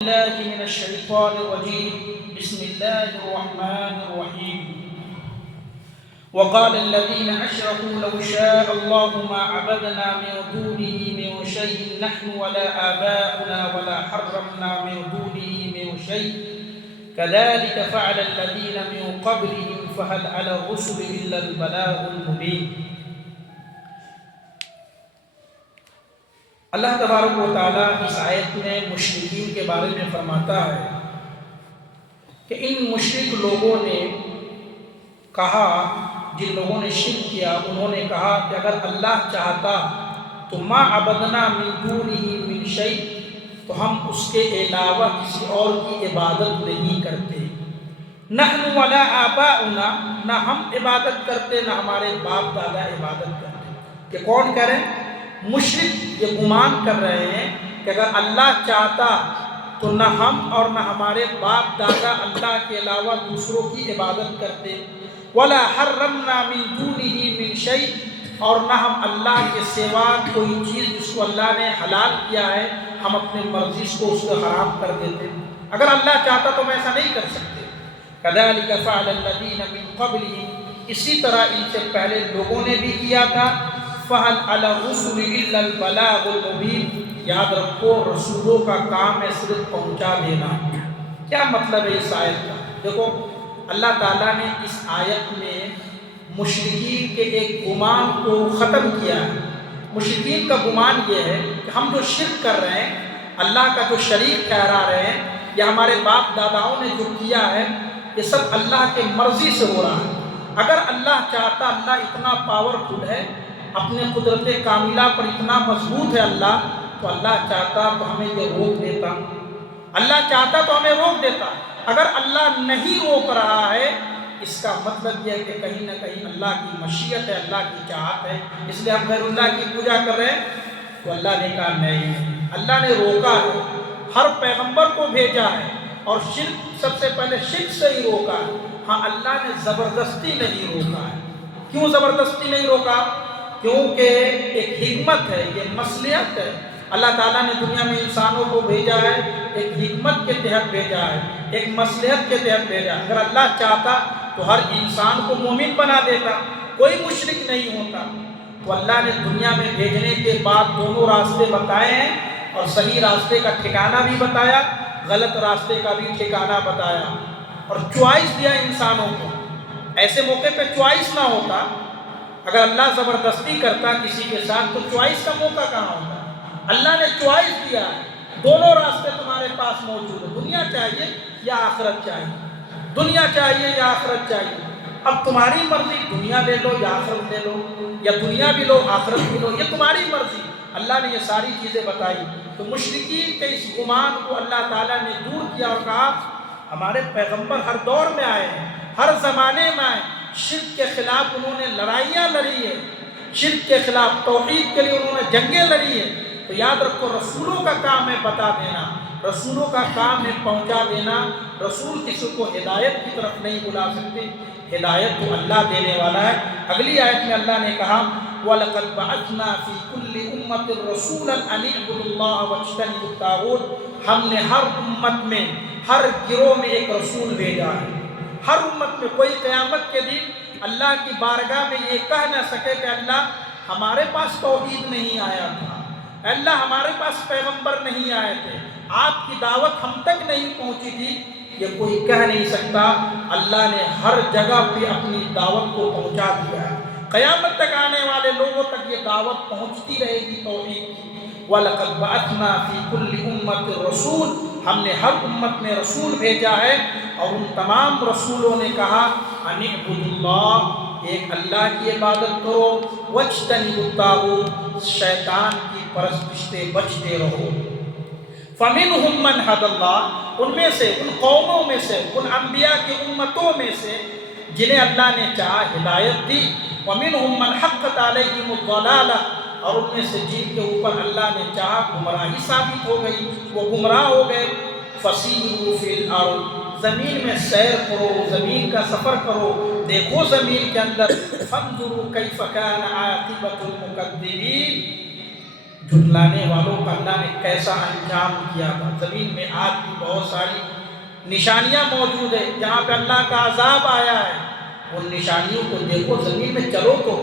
الله من الشيطان الرجيم بسم الله الرحمن الرحيم وقال الذين أشركوا لو شاء الله ما عبدنا من دونه من شيء نحن ولا آباؤنا ولا حرمنا من دونه من شيء كذلك فعل الذين من قبلهم فهل على الرسل إلا البلاغ المبين۔ اللہ تبارک و تعالیٰ اس آیت میں مشرکین کے بارے میں فرماتا ہے کہ ان مشرک لوگوں نے کہا، جن لوگوں نے شرک کیا، انہوں نے کہا کہ اگر اللہ چاہتا تو ما عبدنا من دونہ من شیء، تو ہم اس کے علاوہ کسی اور کی عبادت نہیں کرتے، نحن ولا آباؤنا، نہ ہم عبادت کرتے نہ ہمارے باپ دادا عبادت کرتے۔ کہ کون کریں؟ مشرک یہ گمان کر رہے ہیں کہ اگر اللہ چاہتا تو نہ ہم اور نہ ہمارے باپ دادا اللہ کے علاوہ دوسروں کی عبادت کرتے، ولا حرمنا من دونہ من شیء، اور نہ ہم اللہ کے سوا کوئی چیز جس کو اللہ نے حلال کیا ہے ہم اپنے مرضی کو اس کو حرام کر دیتے۔ اگر اللہ چاہتا تو ہم ایسا نہیں کر سکتے۔ کذالک فعل الذین من قبلہم، اسی طرح ان سے پہلے لوگوں نے بھی کیا تھا۔ فَهَلْ عَلَى الرُّسُلِ إِلَّا الْبَلَاغُ الْمُبِينُ، یاد رکھو رسولوں کا کام ہے صرف پہنچا دینا۔ کیا مطلب ہے اس آیت کا؟ دیکھو اللہ تعالیٰ نے اس آیت میں مشرکین کے ایک گمان کو ختم کیا ہے۔ مشرکین کا گمان یہ ہے کہ ہم جو شرک کر رہے ہیں، اللہ کا جو شریک ٹھہرا رہے ہیں، یا ہمارے باپ داداؤں نے جو کیا ہے، یہ سب اللہ کے مرضی سے ہو رہا ہے۔ اگر اللہ چاہتا، اللہ اتنا پاورفل ہے، اپنے قدرت کاملہ پر اتنا مضبوط ہے اللہ، تو اللہ چاہتا تو ہمیں یہ روک دیتا، اللہ چاہتا تو ہمیں روک دیتا۔ اگر اللہ نہیں روک رہا ہے، اس کا مطلب یہ ہے کہ کہیں نہ کہیں اللہ کی مشیت ہے، اللہ کی چاہت ہے، اس لیے ہم غیر اللہ کی پوجا کر رہے ہیں۔ تو اللہ نے کہا نہیں، اللہ نے روکا ہے، ہر پیغمبر کو بھیجا ہے، اور شرک سب سے پہلے شرک سے ہی روکا ہے۔ ہاں اللہ نے زبردستی نہیں روکا ہے۔ کیوں زبردستی نہیں روکا؟ کیونکہ ایک حکمت ہے، یہ مصلحت ہے۔ اللہ تعالیٰ نے دنیا میں انسانوں کو بھیجا ہے، ایک حکمت کے تحت بھیجا ہے، ایک مصلحت کے تحت بھیجا ہے۔ اگر اللہ چاہتا تو ہر انسان کو مومن بنا دیتا، کوئی مشرک نہیں ہوتا۔ تو اللہ نے دنیا میں بھیجنے کے بعد دونوں راستے بتائے ہیں، اور صحیح راستے کا ٹھکانہ بھی بتایا، غلط راستے کا بھی ٹھکانہ بتایا، اور چوائس دیا انسانوں کو۔ ایسے موقع پہ چوائس نہ ہوتا، اگر اللہ زبردستی کرتا کسی کے ساتھ تو چوائس کا موقع کہاں ہوتا؟ اللہ نے چوائس دیا ہے، دونوں راستے تمہارے پاس موجود ہیں، دنیا چاہیے یا آخرت چاہیے، دنیا چاہیے یا آخرت چاہیے۔ اب تمہاری مرضی، دنیا لے لو یا آخرت لے لو، یا دنیا بھی لو آخرت بھی لو، یہ تمہاری مرضی۔ اللہ نے یہ ساری چیزیں بتائی۔ تو مشرکین کے اس گمان کو اللہ تعالیٰ نے دور کیا اور کہا ہمارے پیغمبر ہر دور میں آئے ہیں، ہر زمانے میں آئے، شرک کے خلاف انہوں نے لڑائیاں لڑی ہے، شرک کے خلاف توحید کے لیے انہوں نے جنگیں لڑی ہے۔ تو یاد رکھو رسولوں کا کام ہے بتا دینا، رسولوں کا کام ہے پہنچا دینا۔ رسول کسی کو ہدایت کی طرف نہیں بلا سکتے، ہدایت تو اللہ دینے والا ہے۔ اگلی آیت میں اللہ نے کہا وَلَقَدْ بَعَثْنَا فِي كُلِّ أُمَّةٍ رَسُولًا أَنِ اعْبُدُوا اللَّهَ وَاجْتَنِبُوا الطَّاغُوتَ، ہم نے ہر امت میں، ہر گروہ میں ایک رسول بھیجا ہے۔ ہر امت میں کوئی قیامت کے دن اللہ کی بارگاہ میں یہ کہہ نہ سکے کہ اللہ ہمارے پاس توحید نہیں آیا تھا، اللہ ہمارے پاس پیغمبر نہیں آئے تھے، آپ کی دعوت ہم تک نہیں پہنچی تھی، یہ کوئی کہہ نہیں سکتا۔ اللہ نے ہر جگہ پہ اپنی دعوت کو پہنچا دیا ہے، قیامت تک آنے والے لوگوں تک یہ دعوت پہنچتی رہے گی توحید کی۔ وَلَقَدْ بَعَثْنَا فِي كُلِّ أُمَّةٍ رَسُولًا، ہم نے ہر امت میں رسول بھیجا ہے، اور ان تمام رسولوں نے کہا ان اعبدوا اللہ، ایک اللہ کی عبادت کرو، واجتنبوا الطاغوت، شیطان کی پرستش سے بچتے رہو۔ فَمِنْهُمْ مَنْ هَدَى اللَّهُ، ان میں سے، ان قوموں میں سے، ان انبیاء کی امتوں میں سے جنہیں اللہ نے چاہا ہدایت دی، وَمِنْهُمْ مَنْ حَقَّتْ عَلَيْهِمُ الضَّلَالَةُ، اور ان میں سے جن کے اوپر اللہ نے چاہا گمراہی ثابت ہو گئی، وہ گمراہ ہو گئے۔ فَسِيرُوا فِي الْأَرْضِ، زمین میں سیر کرو، زمین کا سفر کرو، دیکھو زمین کے اندر۔ فَانظُرُوا كَيْفَ كَانَ عَاقِبَةُ الْمُكَذِّبِينَ، جھٹلانے والوں کا اللہ نے کیسا انجام کیا تھا۔ زمین میں آج بھی بہت ساری نشانیاں موجود ہیں جہاں پہ اللہ کا عذاب آیا ہے، ان نشانیوں کو دیکھو، زمین میں چلو تو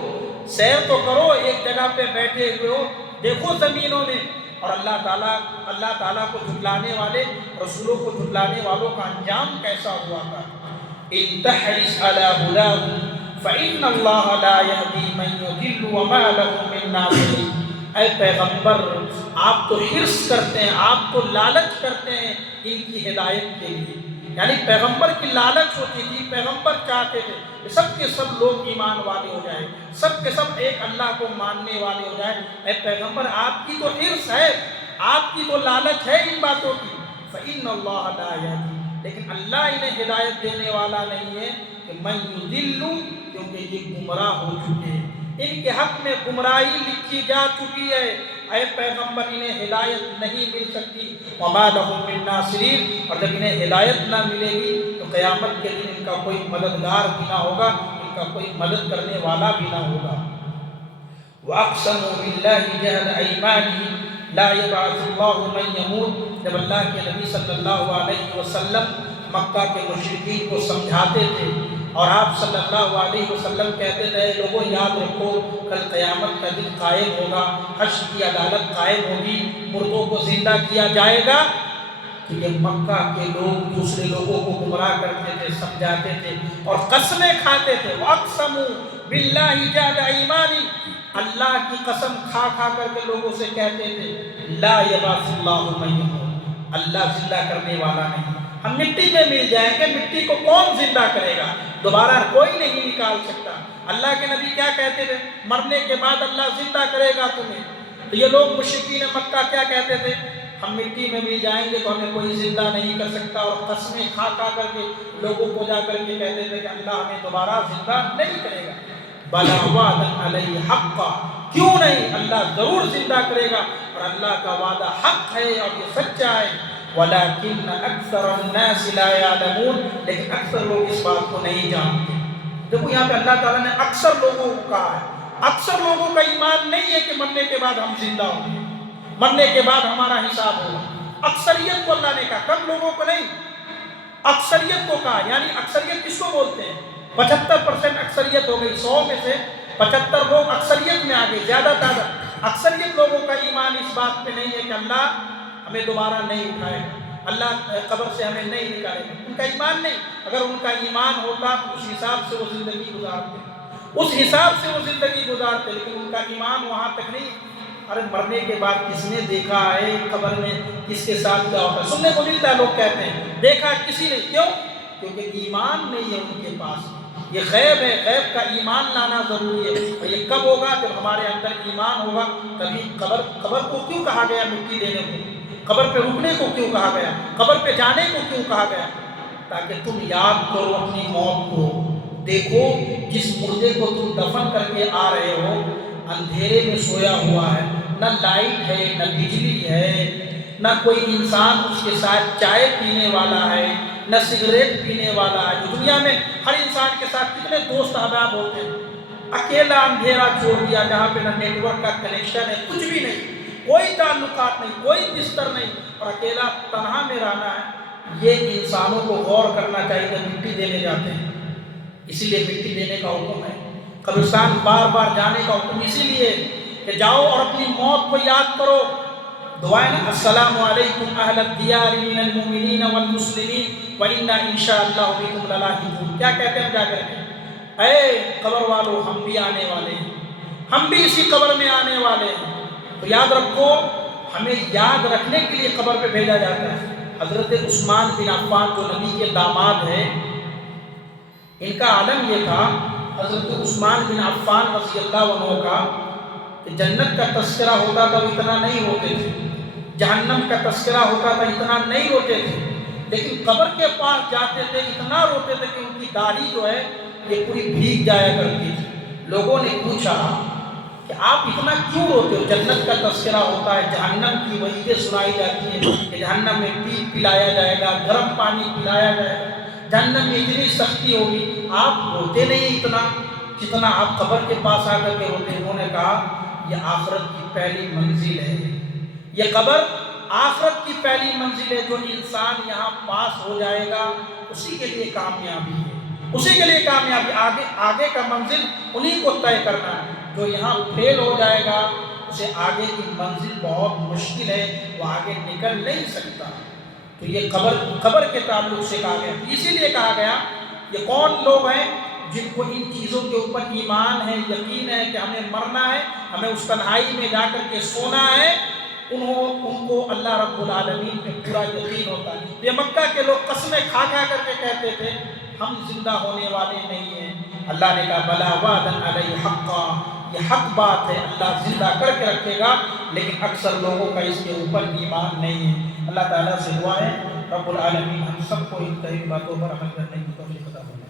سیر تو کرو، ایک جگہ پہ بیٹھے ہوئے ہو دیکھو زمینوں میں، اور اللہ تعالیٰ کو جھٹلانے والے، رسولوں کو جھٹلانے والوں کا انجام کیسا ہوا تھا۔ ان تحرص على هداهم فإن الله لا يهدي من يضل وما له من ناصرين۔ اے پیغمبر، آپ تو حرص کرتے ہیں، آپ تو لالچ کرتے ہیں ان کی ہدایت کے لیے، یعنی پیغمبر کی لالچ ہوتی تھی، پیغمبر چاہتے تھے کہ سب کے سب لوگ ایمان والے ہو جائیں، سب کے سب ایک اللہ کو ماننے والے ہو جائیں۔ اے پیغمبر، آپ کی تو حرص ہے، آپ کی تو لالچ ہے ان باتوں کی، فإن اللہ لا يهدي، لیکن اللہ انہیں ہدایت دینے والا نہیں ہے کہ من یضل، کیونکہ یہ گمراہ ہو چکے ہیں، ان کے حق میں گمراہی لکھی جا چکی ہے۔ اے پیغمبر، انہیں ہدایت نہیں مل سکتی، وما لهم من ناصرین، اور جب انہیں ہدایت نہ ملے گی تو قیامت کے دن ان کا کوئی مددگار بھی نہ ہوگا، ان کا کوئی مدد کرنے والا بھی نہ ہوگا۔ وَأَقْسَمُوا بِاللَّهِ جَهْدَ أَيْمَانِهِمْ لَا يَبْعَثُ اللَّهُ مَن يَمُوتُ۔ جب اللہ کے نبی صلی اللہ علیہ وسلم مکہ کے مشرکین کو سمجھاتے تھے اور آپ صلی اللہ علیہ وسلم کہتے تھے لوگوں یاد رکھو کل قیامت کا دن قائم ہوگا، حشر کی عدالت قائم ہوگی، مردوں کو زندہ کیا جائے گا، تو یہ مکہ کے لوگ دوسرے لوگوں کو گمراہ کرتے تھے، سمجھاتے تھے اور قسمیں کھاتے تھے۔ وَأَقْسَمُوا بِاللَّهِ جَهْدَ أَيْمَانِهِمْ، اللہ کی قسم کھا کھا کر کے لوگوں سے کہتے تھے لا يبعث اللہ من يموت، اللہ زندہ کرنے والا نہیں، ہم مٹی میں مل جائیں گے، مٹی کو کون زندہ کرے گا، دوبارہ کوئی نہیں نکال سکتا۔ اللہ کے نبی کیا کہتے تھے؟ مرنے کے بعد اللہ زندہ کرے گا تمہیں۔ تو یہ لوگ مشرکین مکہ کیا کہتے تھے؟ ہم مٹی میں مل جائیں گے تو ہمیں کوئی زندہ نہیں کر سکتا، اور قسمیں کھا کھا کر کے لوگوں کو جا کر کے کہتے تھے کہ اللہ ہمیں دوبارہ زندہ نہیں کرے گا۔ بلا وعدا علیہ حقا، کیوں نہیں، اللہ ضرور زندہ کرے گا، اور اللہ کا وعدہ حق ہے اور یہ سچا ہے۔ ولیکن اکثر الناس لا یعلمون، لیکن اکثر لوگ اس بات کو نہیں جانتے۔ دیکھو یہاں پہ اللہ تعالیٰ نے اکثر لوگوں کو کہا ہے، اکثر لوگوں کا ایمان نہیں ہے کہ مرنے کے بعد ہم زندہ ہوں گے، مرنے کے بعد ہمارا حساب ہوگا۔ اکثریت کو اللہ نے کہا، کم لوگوں کو نہیں، اکثریت کو کہا، یعنی اکثریت کس کو بولتے ہیں؟ 75% اکثریت ہو گئی، 100 میں سے 75 لوگ اکثریت میں آ گئے، زیادہ تعداد۔ اکثریت لوگوں کا ایمان اس بات پہ نہیں ہے کہ اللہ ہمیں دوبارہ نہیں اٹھائے گا، اللہ قبر سے ہمیں نہیں نکالے گا، ان کا ایمان نہیں۔ اگر ان کا ایمان ہوتا تو اس حساب سے وہ زندگی گزارتے، اس حساب سے وہ زندگی گزارتے، لیکن ان کا ایمان وہاں تک نہیں۔ ارے مرنے کے بعد کس نے دیکھا ہے قبر میں کس کے ساتھ کیا ہوتا ہے؟ سننے کو ملتا ہے، لوگ کہتے ہیں دیکھا کسی نے، کیوں؟ کیونکہ ایمان نہیں ہے ان کے پاس۔ یہ غیب ہے، غیب کا ایمان لانا ضروری ہے، اور یہ کب ہوگا؟ جب ہمارے اندر ایمان ہوگا۔ کبھی قبر کو کیوں کہا گیا مٹی دینے کو؟ قبر پہ رکنے کو کیوں کہا گیا؟ قبر پہ جانے کو کیوں کہا گیا؟ تاکہ تم یاد کرو اپنی موت کو، دیکھو جس مردے کو تم دفن کر کے آ رہے ہو اندھیرے میں سویا ہوا ہے، نہ لائٹ ہے، نہ بجلی ہے، نہ کوئی انسان اس کے ساتھ چائے پینے والا ہے، نہ سگریٹ پینے والا ہے۔ جو دنیا میں ہر انسان کے ساتھ کتنے دوست احباب ہوتے ہیں، اکیلا اندھیرا چھوڑ دیا جہاں پہ نہ نیٹ ورک کا کنیکشن ہے، کچھ بھی نہیں، کوئی تعلقات نہیں، کوئی بستر نہیں، اور اکیلا تنہا میں رہنا ہے۔ یہ انسانوں کو غور کرنا چاہیے کہ مٹی دینے جاتے ہیں، اسی لیے مٹی دینے کا حکم ہے۔ قبرستان بار بار جانے کا حکم اسی لیے کہ جاؤ اور اپنی موت کو یاد کرو۔ دعائیں نا، السلام علیکم اہل الدیار من المؤمنین والمسلمین وَإِنَّا إِنشَاءَ اللَّهُ بِكُمْ لَلَاحِقُونَ۔ کیا کہتے ہیں ہم جا کر کے؟ اے قبر والو، ہم بھی آنے والے ہیں، ہم بھی اسی قبر میں آنے والے ہیں۔ تو یاد رکھو، ہمیں یاد رکھنے کے لیے قبر پہ بھیجا جاتا ہے۔ حضرت عثمان بن عفان جو نبی کے داماد ہیں، ان کا عالم یہ تھا، حضرت عثمان بن عفان رضی اللہ عنہ کا، کہ جنت کا تذکرہ ہوتا تھا وہ اتنا نہیں روتے تھے، جہنم کا تذکرہ ہوتا تھا اتنا نہیں روتے تھے، لیکن قبر کے پاس جاتے تھے اتنا روتے تھے کہ ان کی داڑھی جو ہے یہ پوری بھیگ جایا کرتی تھی۔ لوگوں نے پوچھا کہ آپ اتنا کیوں روتے ہو؟ جنت کا تذکرہ ہوتا ہے، جہنم کی وعیدیں سنائی جاتی ہیں کہ جہنم میں پیپ پلایا جائے گا، گرم پانی پلایا جائے گا، جہنم میں اتنی سختی ہوگی، آپ روتے نہیں اتنا جتنا آپ قبر کے پاس آ کر کے روتے۔ انہوں نے کہا یہ آخرت کی پہلی منزل ہے، یہ قبر آخرت کی پہلی منزل ہے۔ جو انسان یہاں پاس ہو جائے گا اسی کے لیے کامیابی ہے، اسی کے لیے کامیابی، آگے کا منزل انہی کو طے کرنا ہے۔ جو یہاں فیل ہو جائے گا اسے آگے کی منزل بہت مشکل ہے، وہ آگے نکل نہیں سکتا۔ تو یہ قبر کے تعلق سے کہا گیا، اسی لیے کہا گیا یہ کون لوگ ہیں جن کو ان چیزوں کے اوپر ایمان ہے، یقین ہے کہ ہمیں مرنا ہے، ہمیں اس تنہائی میں جا کر کے سونا ہے، ان کو اللہ رب العالمین پہ پورا یقین ہوتا ہے۔ یہ مکہ کے لوگ قسمیں کھا کر کے کہتے تھے ہم زندہ ہونے والے نہیں ہیں۔ اللہ نے کہا بلا وعدن علیہ حقا، یہ حق بات ہے، اللہ زندہ کر کے رکھے گا، لیکن اکثر لوگوں کا اس کے اوپر ایمان نہیں ہے۔ اللہ تعالیٰ سے دعا ہے رب العالمین ہم سب کو ان طریق باتوں پر عمل کرنے کی توفیق عطا فرمائے۔